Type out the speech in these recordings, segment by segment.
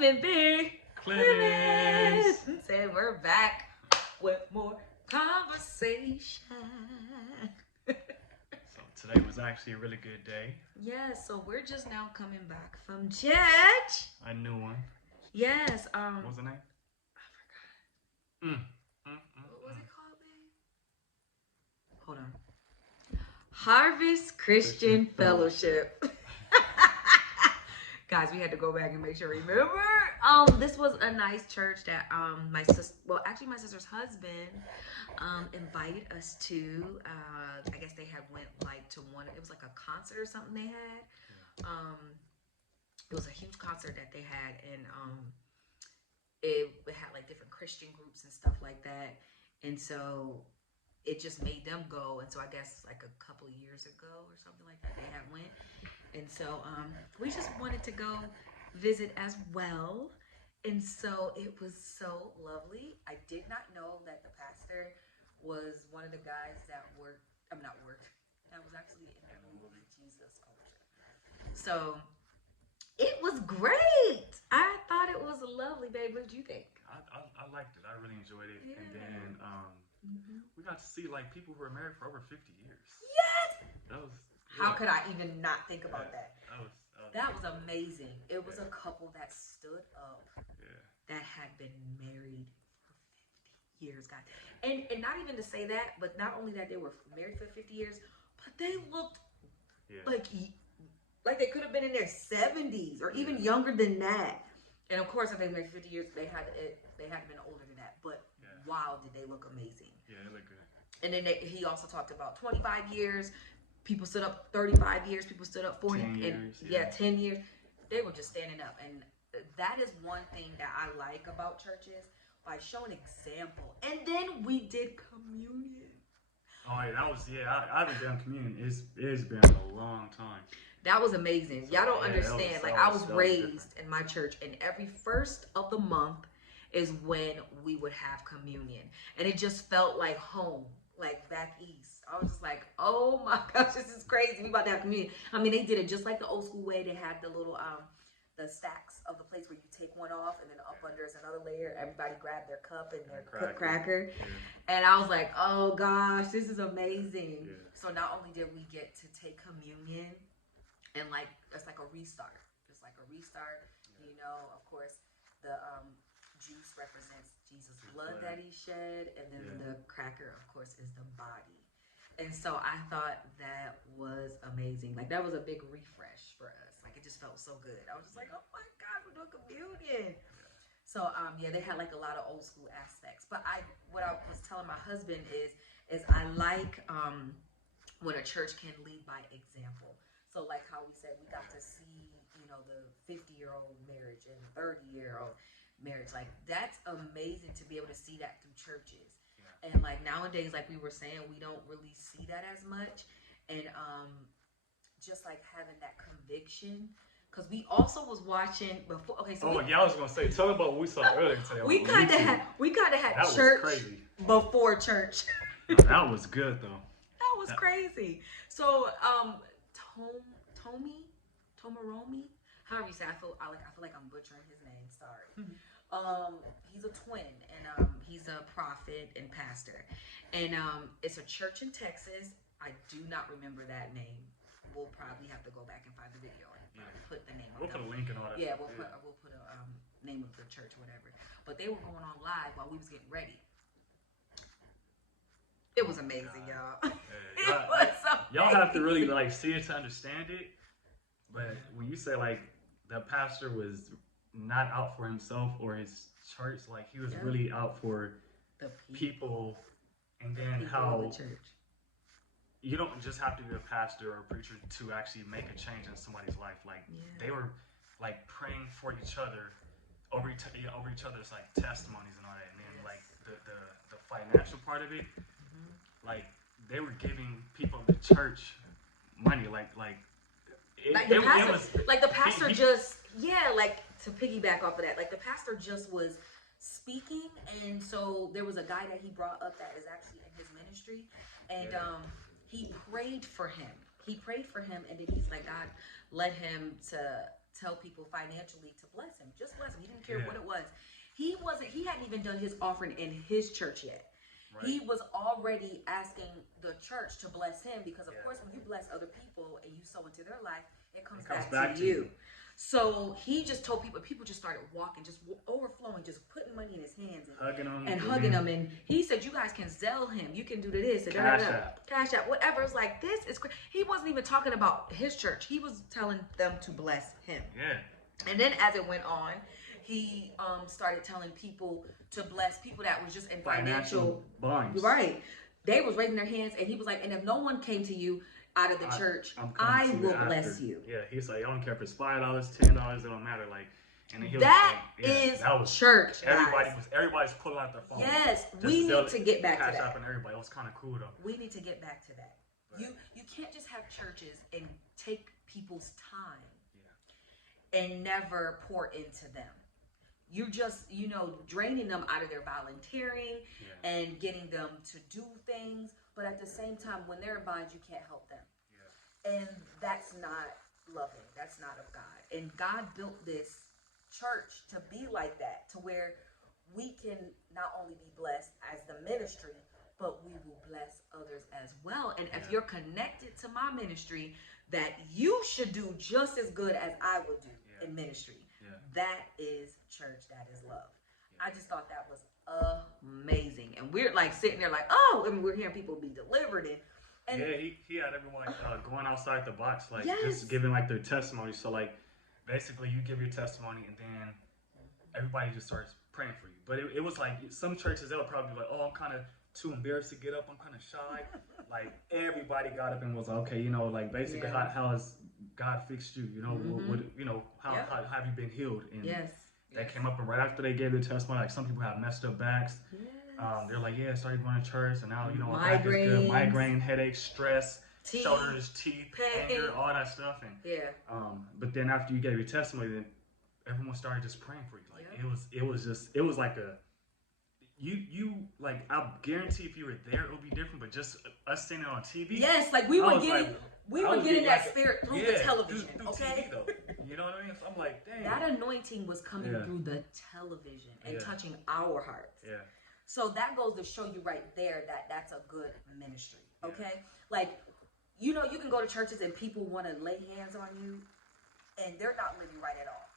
Clement B. Clemens. Said we're back with more conversation. So today was actually a really good day. Yeah, so we're just now coming back from church. A new one. Yes. What was the name? I forgot. What was it called, babe? Hold on. Harvest Christian Fellowship. Guys, we had to go back and make sure we remember. This was a nice church that my sister's husband invited us to. I guess they had went like to one. It was like a concert or something they had. It was a huge concert that they had, and it had like different Christian groups and stuff like that. And so it just made them go. And so I guess like a couple years ago or something like that, they had went. And so we just wanted to go visit as well. And so it was so lovely. I did not know that the pastor was one of the guys that that was actually in the movie Jesus Culture. So it was great. I thought it was lovely, babe. What did you think? I liked it. I really enjoyed it. Yeah. And then we got to see like people who are married for over 50 years. Yes! That was How could I even not think about that? That was amazing. It was a couple that stood up that had been married for 50 years, guys. And not even to say that, but not only that they were married for 50 years, but they looked like they could have been in their 70s or even younger than that. And of course, if they married for 50 years, they had been older than that. But wow, did they look amazing? Yeah, they look good. And then he also talked about 25 years. People stood up 35 years. People stood up 40 years. 10 years. They were just standing up. And that is one thing that I like about churches, by showing example. And then we did communion. Oh, yeah, that was, I haven't done communion. It's been a long time. That was amazing. Y'all don't understand. I was raised in my church, and every first of the month is when we would have communion. And it just felt like home, like back east. I was just like, oh my gosh, this is crazy. We about to have communion. I mean, they did it just like the old school way. They had the little, the stacks of the plates where you take one off, and then up under is another layer. Everybody grabbed their cup and their cracker. Yeah. And I was like, oh gosh, this is amazing. Yeah. So not only did we get to take communion, and like, it's like a restart. It's like a restart. You know, of course, the juice represents Jesus' blood that he shed, and then the cracker, of course, is the body. And so I thought that was amazing. Like, that was a big refresh for us. Like, it just felt so good. I was just like, oh my God, we're doing communion. So they had like a lot of old school aspects. But what I was telling my husband is I like when a church can lead by example. So like how we said, we got to see, you know, the 50-year-old marriage and 30-year-old marriage. Like, that's amazing to be able to see that through churches. And like nowadays, like we were saying, we don't really see that as much. And just like having that conviction. Because we also was watching before. Okay, so I was gonna say, tell me about what we saw earlier today. We kind of had church before church. That was good though. That was crazy. So Tomaromi, however you say, I feel like I'm butchering his name. Sorry. He's a twin, and he's a prophet and pastor, and it's a church in Texas. I do not remember that name. We'll probably have to go back and find the video and put the name. We'll put a link and all that. Yeah, we'll put a name of the church, or whatever. But they were going on live while we was getting ready. It was amazing, y'all. Y'all have to really like see it to understand it. But when you say like the pastor was not out for himself or his church, like he was really out for the people. And then how the church. You don't just have to be a pastor or a preacher to actually make a change in somebody's life. Like they were like praying for each other over each other's like testimonies and all that. And then like the financial part of it, like they were giving people in the church money, the pastor to piggyback off of that, like the pastor just was speaking, and so there was a guy that he brought up that is actually in his ministry, and he prayed for him. And then he's like, God led him to tell people financially to bless him. Just bless him. He didn't care what it was. He hadn't even done his offering in his church yet. Right. He was already asking the church to bless him because, of course, when you bless other people and you sow into their life, it comes back to you. So he just told people just started walking, just overflowing, just putting money in his hands and hugging him. And he said, you guys can Zelle him. You can do this. And Cash App, whatever. It's like, this is crazy. He wasn't even talking about his church. He was telling them to bless him. Yeah. And then as it went on, he started telling people to bless people that was just in financial bonds. Right. They was raising their hands, and he was like, and if no one came to you out of the church, I will bless you. Yeah, he's like, I don't care if it's $5, $10, it don't matter. Like, and he was that was church. Everybody's pulling out their phone. Yes, we need to get back to that. And everybody, it was kind of cool though. We need to get back to that. Right. You can't just have churches and take people's time and never pour into them. You're just, draining them out of their volunteering and getting them to do things. But at the same time, when they're in bonds, you can't help them. Yeah. And that's not loving. That's not of God. And God built this church to be like that, to where we can not only be blessed as the ministry, but we will bless others as well. And if you're connected to my ministry, that you should do just as good as I would do in ministry. Yeah. That is church. That is love. Yeah. I just thought that was amazing. And we're like sitting there like, we're hearing people be delivered. And he had everyone going outside the box, like just giving like their testimony. So like basically you give your testimony and then everybody just starts praying for you. But it was like some churches, they'll probably be like, I'm kind of too embarrassed to get up. I'm kind of shy. Like everybody got up and was like, okay, like basically how has God fixed you? How have you been healed? And they came up, and right after they gave their testimony, like some people have messed up backs. They're like, I started going to church, and now my back is good. Migraine, headaches, stress, shoulders, teeth, anger, all that stuff. And but then after you gave your testimony, then everyone started just praying for you. Like it was like a you like, I guarantee if you were there it would be different, but just us seeing it on TV. Yes, like we were getting that spirit through the television. Through okay. TV, though. You know what I mean? So I'm like, dang. That anointing was coming through the television and touching our hearts. Yeah. So that goes to show you right there that that's a good ministry. Okay? Like, you can go to churches and people want to lay hands on you and they're not living right at all.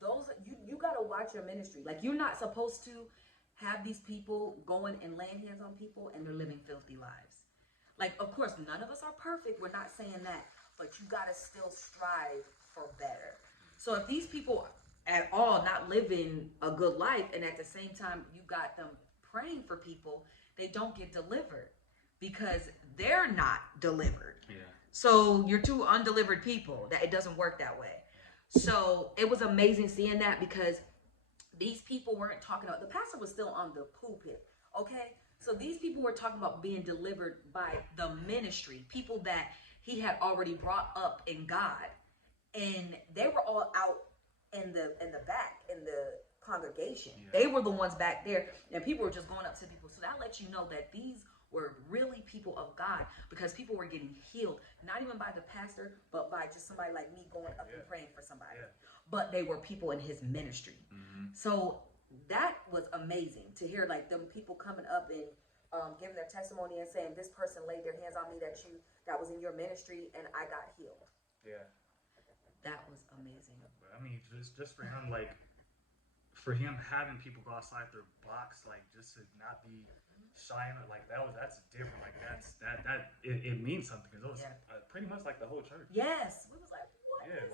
Yeah. Those you got to watch your ministry. Like, you're not supposed to have these people going and laying hands on people and they're living filthy lives. Like, of course, none of us are perfect. We're not saying that. But you got to still strive for better. So if these people at all not living a good life, and at the same time you got them praying for people, they don't get delivered because they're not delivered. Yeah. So you're two undelivered people. That it doesn't work that way. So it was amazing seeing that, because these people weren't talking about, the pastor was still on the pulpit, okay? So these people were talking about being delivered by the ministry, people that he had already brought up in God, and they were all out in the back in the congregation. Yeah. They were the ones back there, and people were just going up to people. So that lets you know that these were really people of God, because people were getting healed, not even by the pastor, but by just somebody like me going up and praying for somebody. Yeah. But they were people in his ministry. Mm-hmm. So that was amazing to hear, like, them people coming up and giving their testimony and saying, this person laid their hands on me that was in your ministry and I got healed. Yeah. That was amazing. I mean, just for him, like, for him having people go outside their box, like, just to not be shy, like, that's different. Like, it means something, because it was pretty much like the whole church. Yes. We was like, what is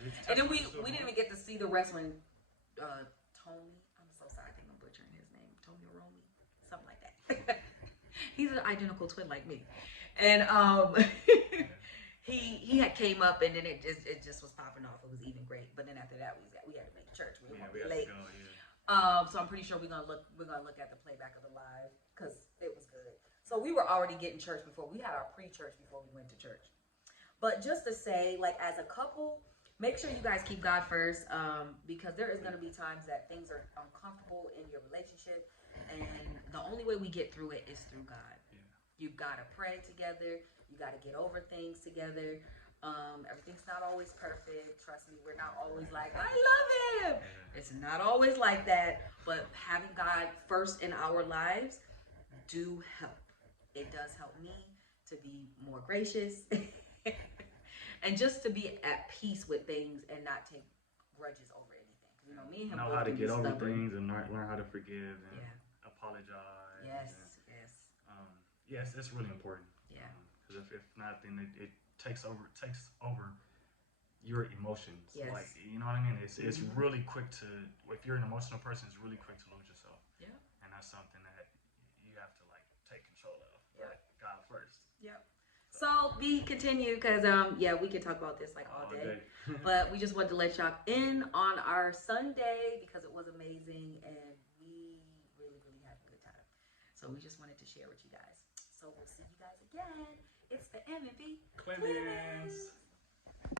this? And then we didn't even get to see the rest when Tony, I'm so sorry, I think I'm butchering his name, Tony Romy, something like that. He's an identical twin like me. And he had came up, and then it just was popping off. It was even great. But then after that, we had to make church. We were late. So I'm pretty sure we're gonna look at the playback of the live, because it was good. So we were already getting church before we had our pre-church before we went to church. But just to say, like, as a couple, make sure you guys keep God first, because there is gonna be times that things are uncomfortable in your relationship, and the only way we get through it is through God. Yeah. You gotta pray together. You gotta get over things together. Everything's not always perfect. Trust me, we're not always like, I love him. It's not always like that. But having God first in our lives do help. It does help me to be more gracious and just to be at peace with things and not take grudges over anything. You know, me and him know how to get over things and learn how to forgive and apologize. Yes, and, yes, it's really important. Yeah. Because if not, then it takes over your emotions. Yes. Like, you know what I mean? It's really quick to, if you're an emotional person, it's really quick to lose yourself. Yeah. And that's something that you have to like take control of. Yeah. Like God first. Yep. So we continue because we could talk about this like all day. But we just wanted to let y'all in on our Sunday because it was amazing and we really, really had a good time. So we just wanted to share with you guys. So we'll see you guys again. It's the M&B Clemens.